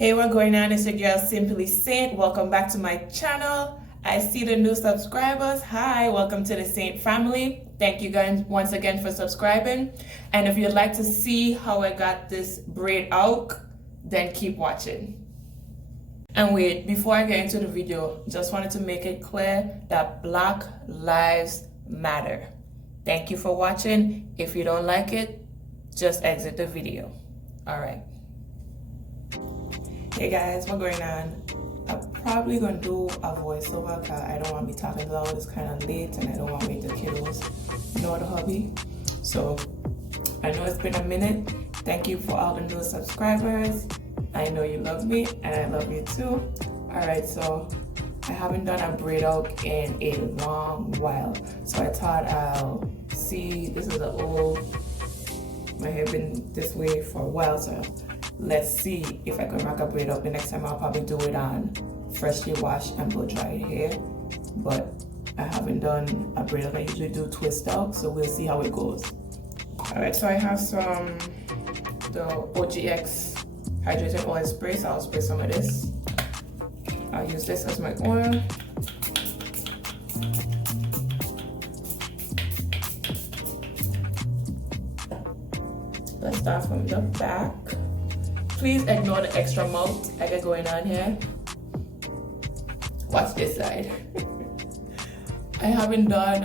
Hey, what's going on? It's your girl Simply Saint. Welcome back to my channel. I see the new subscribers. Hi, welcome to the Saint family. Thank you guys once again for subscribing. And if you'd like to see how I got this braid out, then keep watching. And wait, before I get into the video, just wanted to make it clear that Black Lives Matter. Thank you for watching. If you don't like it, just exit the video. All right. Hey guys, what's going on? I'm probably gonna do a voiceover because I don't want to be talking loud. It's kind of late and I don't want to wake the kiddos nor the hubby. So I know it's been a minute. Thank you for all the new subscribers. I know you love me and I love you too. All right, so I haven't done a braid out in a long while. So I thought I'll see, this is an old, my hair been this way for a while, so let's see if I can rock a braid up. The next time I'll probably do it on freshly washed and blow dried hair, but I haven't done a braid up. I usually do twist out, so we'll see how it goes. All right, so I have some the OGX hydrating oil spray, so I'll spray some of this. I'll use this as my oil. Let's start from the back. Please ignore the extra mouth I got going on here. Watch this side. I haven't done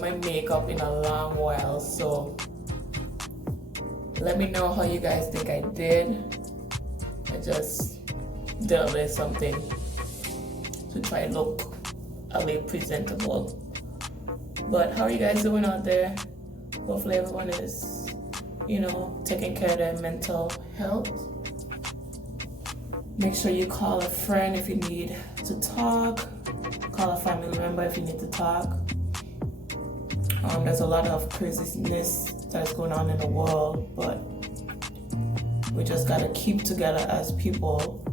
my makeup in a long while, so let me know how you guys think I did. I just did a little something to try and look a little presentable. But how are you guys doing out there? Hopefully everyone is, you know, taking care of their mental health. Make sure you call a friend if you need to talk. Call a family member if you need to talk. There's a lot of craziness that's going on in the world, but we just gotta keep together as people.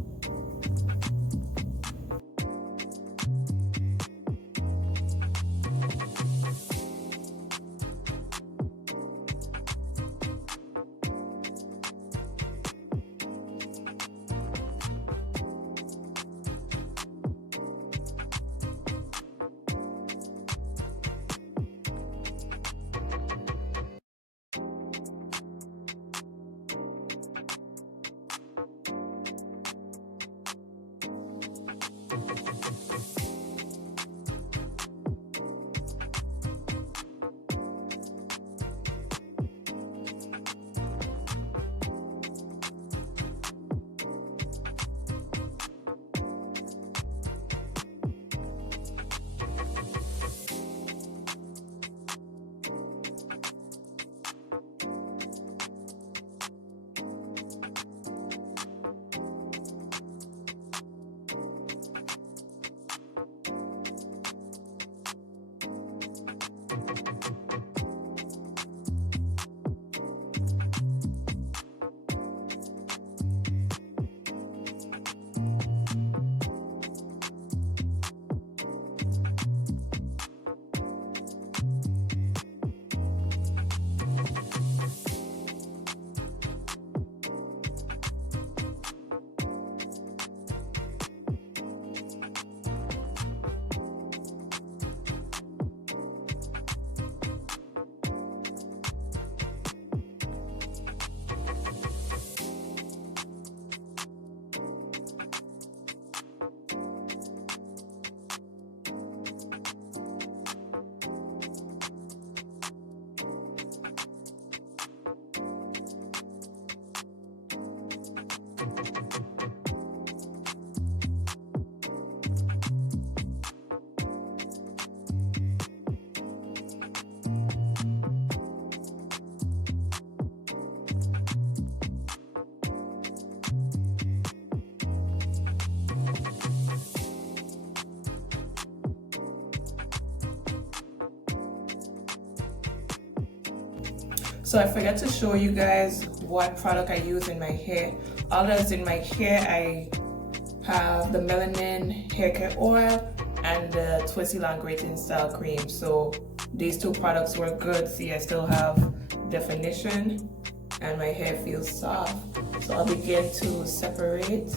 So I forgot to show you guys what product I use in my hair. All that's in my hair, I have the Melanin hair care oil and the Twisty Elongating style cream. So these two products work good. See, I still have definition and my hair feels soft. So I'll begin to separate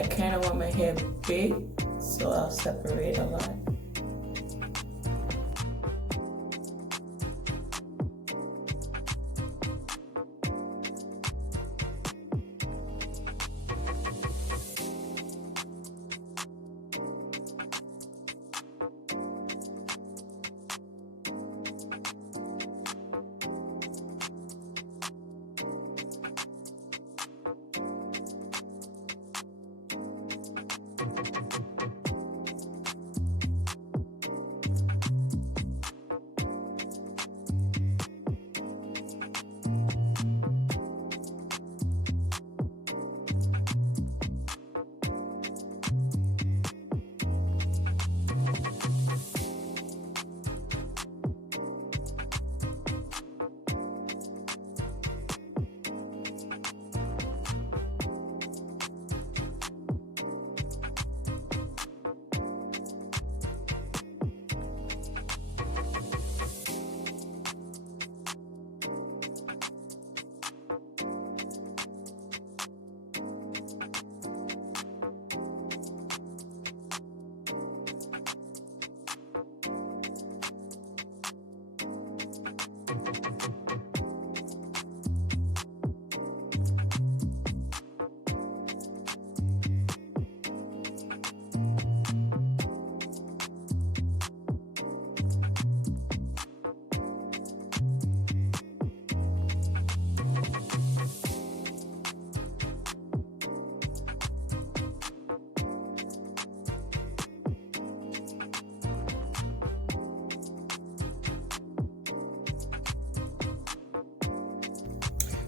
I kind of want my hair big, so I'll separate a lot.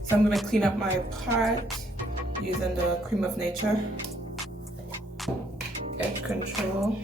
So I'm going to clean up my part using the Cream of Nature edge control.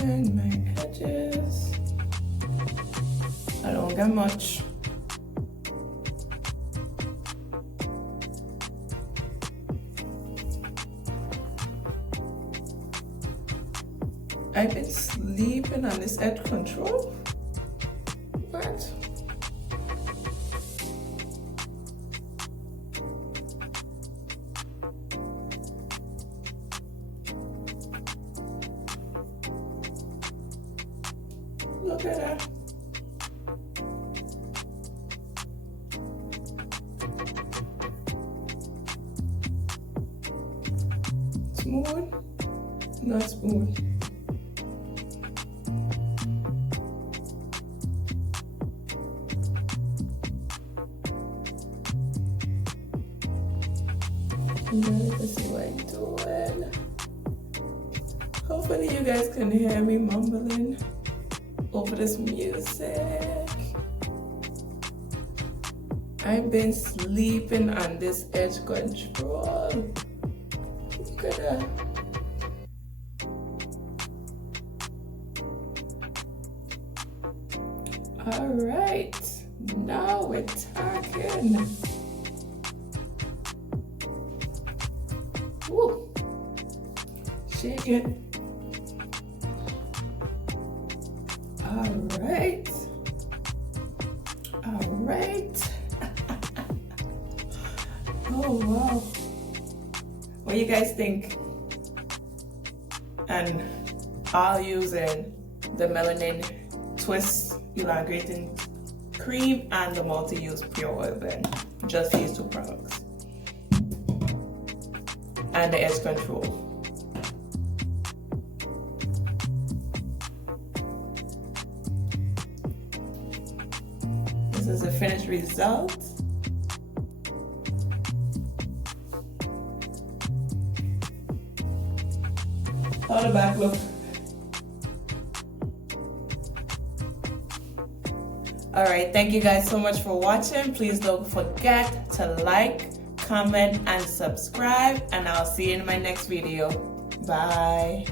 And my edges, I don't got much. I've been sleeping on this edge control. What? Look at that. Smooth, not smooth. Let's see what I'm doing. Hopefully you guys can hear me mumbling over this music. I've been sleeping on this edge control. Look at that. All right, now we're talking. Woo. Shake it. All right. All right. Oh, wow. What do you guys think? And I'll using the Melanin Twist Elongating Cream and the Multi-Use Pure Oil Blend. Just these two products. And the edge control. is the finished result. How the back look? Alright, thank you guys so much for watching. Please don't forget to like, comment, and subscribe, and I'll see you in my next video. Bye.